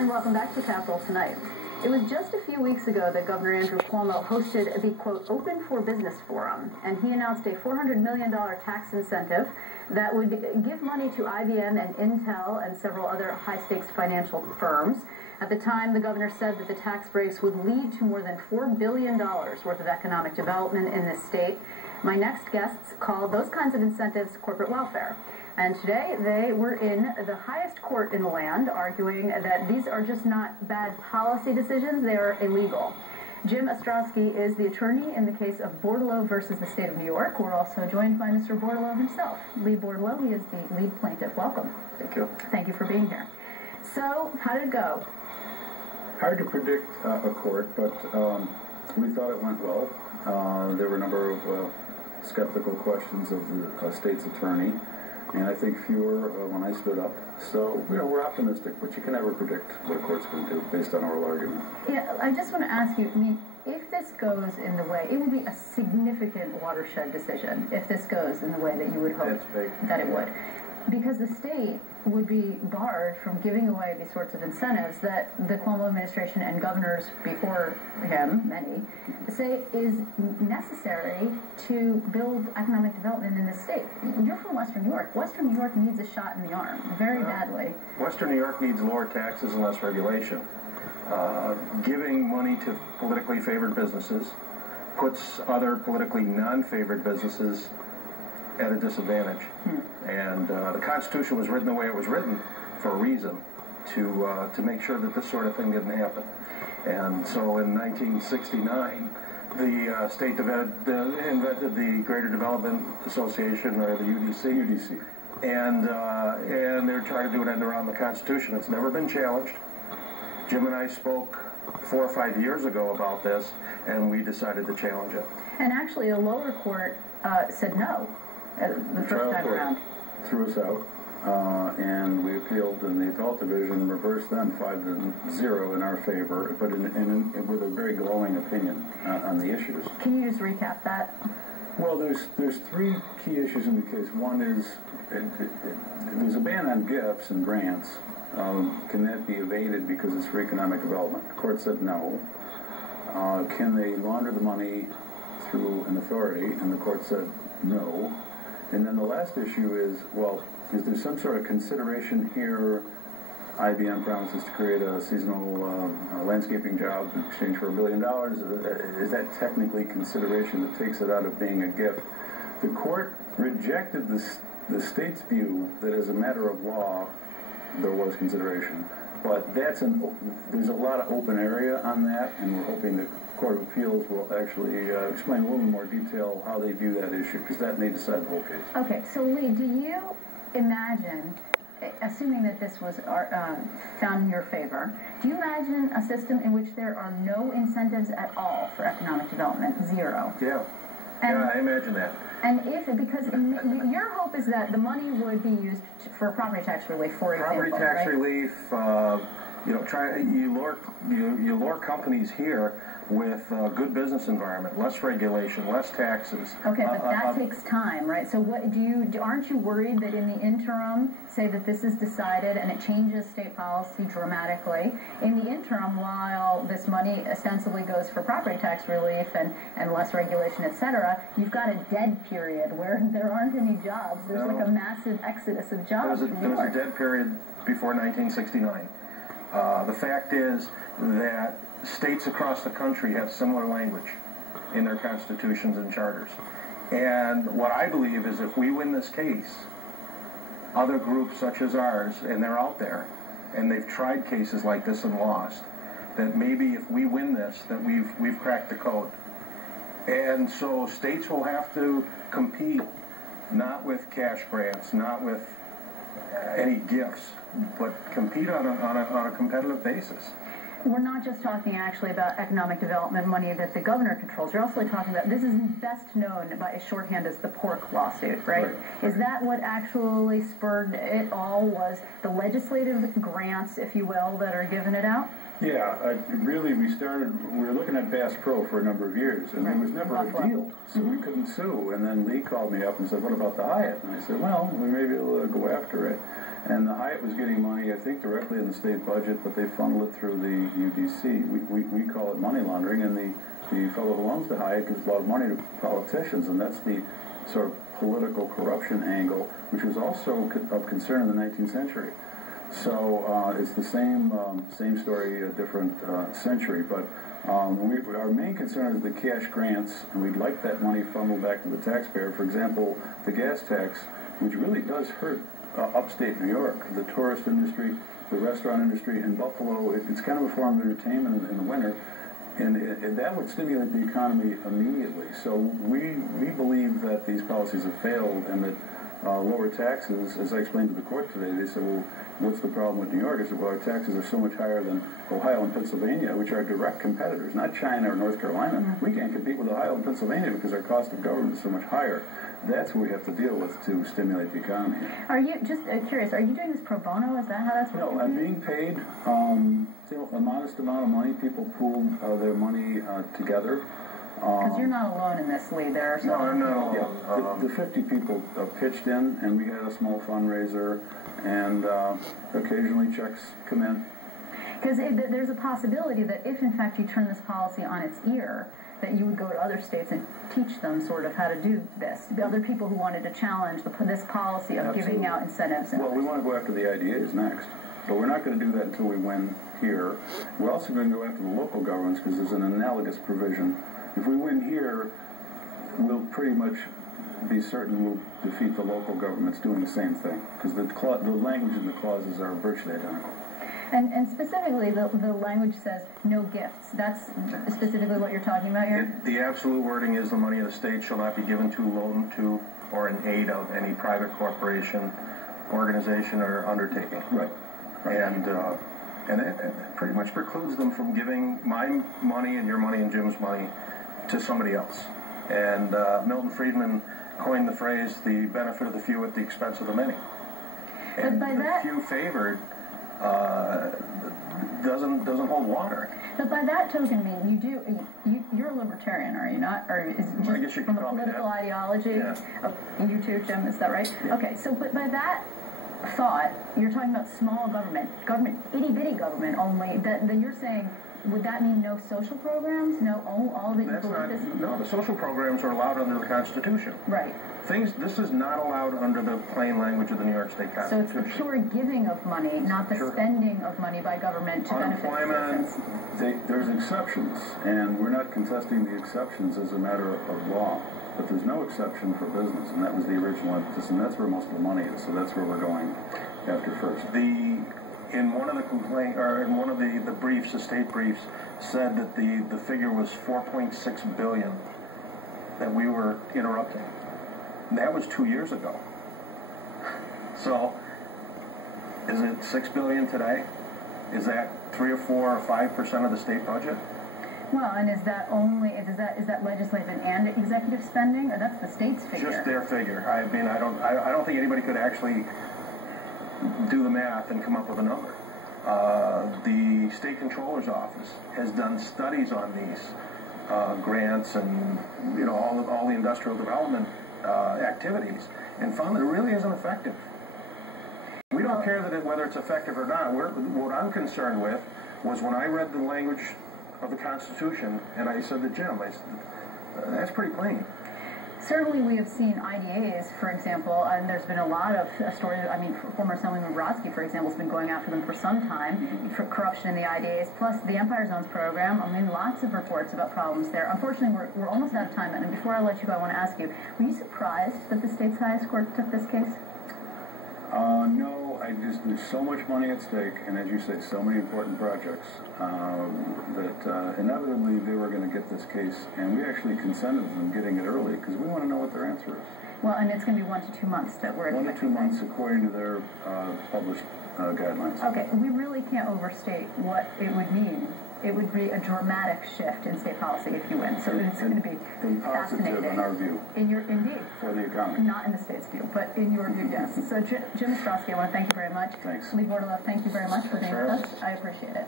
And welcome back to Capitol Tonight. It was just a few weeks ago that Governor Andrew Cuomo hosted the, quote, Open for Business Forum, and he announced a $400 million tax incentive that would give money to IBM and Intel and several other high-stakes financial firms. At the time, the governor said that the tax breaks would lead to more than $4 billion worth of economic development in this state. My next guests called those kinds of incentives corporate welfare. And today, they were in the highest court in the land, arguing that these are just not bad policy decisions, they are illegal. Jim Ostrowski is the attorney in the case of Bordeleau versus the state of New York. We're also joined by Mr. Bordeleau himself, Lee Bordeleau. He is the lead plaintiff. Welcome. Thank you. Thank you for being here. So, how did it go? Hard to predict a court, but we thought it went well. There were a number of skeptical questions of the state's attorney, and I think fewer when I stood up. So, we're optimistic, but you can never predict what a court's going to do based on oral argument. Yeah, I just want to ask you, I mean, if this goes in the way, it would be a significant watershed decision if this goes in the way that you would hope that it would. Because the state would be barred from giving away these sorts of incentives that the Cuomo administration and governors before him, many, say is necessary to build economic development in this state. You're from Western New York. Western New York needs a shot in the arm very badly. Western New York needs lower taxes and less regulation. Giving money to politically favored businesses puts other politically non-favored businesses at a disadvantage. And the Constitution was written the way it was written for a reason, to make sure that this sort of thing didn't happen. And so in 1969, the state invented the Greater Development Association, or the UDC. And they're trying to do an end around the Constitution. It's never been challenged. Jim and I spoke 4 or 5 years ago about this, and we decided to challenge it. And actually, a lower court said no. The first time around. Threw us out, and we appealed, and the appellate division reversed them 5-0 in our favor, but with a very glowing opinion on the issues. Can you just recap that? Well, there's 3 key issues in the case. One is there's a ban on gifts and grants. Can that be evaded because it's for economic development? The court said no. Can they launder the money through an authority? And the court said no. And then the last issue is, well, is there some sort of consideration here? IBM promises to create a seasonal landscaping job in exchange for $1 billion. Is that technically consideration that takes it out of being a gift? The court rejected the state's view that as a matter of law, there was consideration. But there's a lot of open area on that, and we're hoping that Court of Appeals will actually explain a little more detail how they view that issue, because that may decide the whole case. Okay, so Lee, do you imagine, assuming that this was found in your favor, do you imagine a system in which there are no incentives at all for economic development? Zero. Yeah. I imagine that. And because your hope is that the money would be used for property tax relief, for example. Property tax right? relief, you lure companies here with a good business environment, less regulation, less taxes. Okay, but that takes time, right? So aren't you worried that in the interim, say that this is decided and it changes state policy dramatically, in the interim, while this money ostensibly goes for property tax relief and less regulation, et cetera, you've got a dead period where there aren't any jobs. There's like a massive exodus of jobs from New York. There was a dead period before 1969. The fact is that states across the country have similar language in their constitutions and charters. And what I believe is if we win this case, other groups such as ours, and they're out there, and they've tried cases like this and lost, that maybe if we win this, that we've cracked the code. And so states will have to compete not with cash grants, not with any gifts, but compete on a competitive basis. We're not just talking actually about economic development money that the governor controls. You're also talking about, this is best known by a shorthand as the pork lawsuit, right? Is that what actually spurred it all, was the legislative grants, if you will, that are giving it out? Yeah, really, we were looking at Bass Pro for a number of years, and there was never a deal, so we couldn't sue. And then Lee called me up and said, what about the Hyatt? And I said, well, we may be able to go after it. And the Hyatt was getting money, I think, directly in the state budget, but they funnel it through the UDC. We call it money laundering, and the fellow who owns the Hyatt gives a lot of money to politicians, and that's the sort of political corruption angle, which was also of concern in the 19th century. So it's the same story, a different century. But our main concern is the cash grants, and we'd like that money funneled back to the taxpayer. For example, the gas tax, which really does hurt upstate New York, the tourist industry, the restaurant industry. In Buffalo, it's kind of a form of entertainment in the winter, and that would stimulate the economy immediately. So we believe that these policies have failed, and that lower taxes, as I explained to the court today, they said, well, what's the problem with New York? I said, well, our taxes are so much higher than Ohio and Pennsylvania, which are direct competitors, not China or North Carolina. We can't compete with Ohio and Pennsylvania because our cost of government is so much higher. That's what we have to deal with to stimulate the economy. Are you, just curious, are you doing this pro bono? Is that how that's working? No, I'm being paid a modest amount of money. People pooled their money together. Because you're not alone in this, Lee. There are some. No. Yeah, the 50 people pitched in, and we had a small fundraiser, and occasionally checks come in. Because there's a possibility that if, in fact, you turn this policy on its ear, that you would go to other states and teach them sort of how to do this. The other people who wanted to challenge this policy of giving out incentives. Well, we want to go after the IDAs next. But we're not going to do that until we win here. We're also going to go after the local governments because there's an analogous provision. If we win here, we'll pretty much be certain we'll defeat the local governments doing the same thing, because the language in the clauses are virtually identical. And specifically, the language says no gifts. That's specifically what you're talking about here? The absolute wording is the money of the state shall not be given to, loaned to, or in aid of any private corporation, organization, or undertaking. Right. And it pretty much precludes them from giving my money and your money and Jim's money to somebody else. And Milton Friedman coined the phrase, the benefit of the few at the expense of the many. And the few favored doesn't hold water. But by that token, I mean, you're a libertarian, are you not? Or is it just from a political ideology? Yeah. Oh, you too, Jim, is that right? Yeah. Okay, so but by that thought, you're talking about small government, itty-bitty government only, then you're saying, would that mean no social programs? No, all that you believe this? No, the social programs are allowed under the Constitution. Right. This is not allowed under the plain language of the New York State Constitution. So it's the pure giving of money, not the spending of money by government to benefit citizens. There's exceptions, and we're not contesting the exceptions as a matter of law. But there's no exception for business, and that was the original emphasis, and that's where most of the money is. So that's where we're going after first. In one of the briefs, the state briefs, said that the figure was $4.6 billion that we were interrupting. And that was 2 years ago. So, is it $6 billion today? Is that 3 or 4 or 5% of the state budget? Well, and is that legislative and executive spending, or that's the state's figure? Just their figure. I mean, I don't think anybody could actually do the math and come up with a number. The state controller's office has done studies on these grants and all the industrial development activities, and found that it really isn't effective. We don't care whether it's effective or not. What I'm concerned with was when I read the language of the Constitution, and I said to Jim, that's pretty plain. Certainly we have seen IDAs, for example, and there's been a lot of stories. I mean, former Assemblyman Brodsky, for example, has been going after them for some time for corruption in the IDAs, plus the Empire Zones program. I mean, lots of reports about problems there. Unfortunately, we're almost out of time, and before I let you go, I want to ask you, were you surprised that the state's highest court took this case? No, there's so much money at stake, and as you say, so many important projects, that inevitably they were going to get this case, and we actually consented to them getting it early, because we want to know what their answer is. Well, and it's going to be 1 to 2 months that we're expecting. 1 to 2 months, according to their published guidelines. Okay, we really can't overstate what it would mean. It would be a dramatic shift in state policy if you win. So it's going to be positive in our view. Indeed. For the economy. Not in the state's view, but in your view, yes. So Jim Ostrowski, I want to thank you very much. Thanks. Lee Bordeleau, thank you very much for being with us. I appreciate it.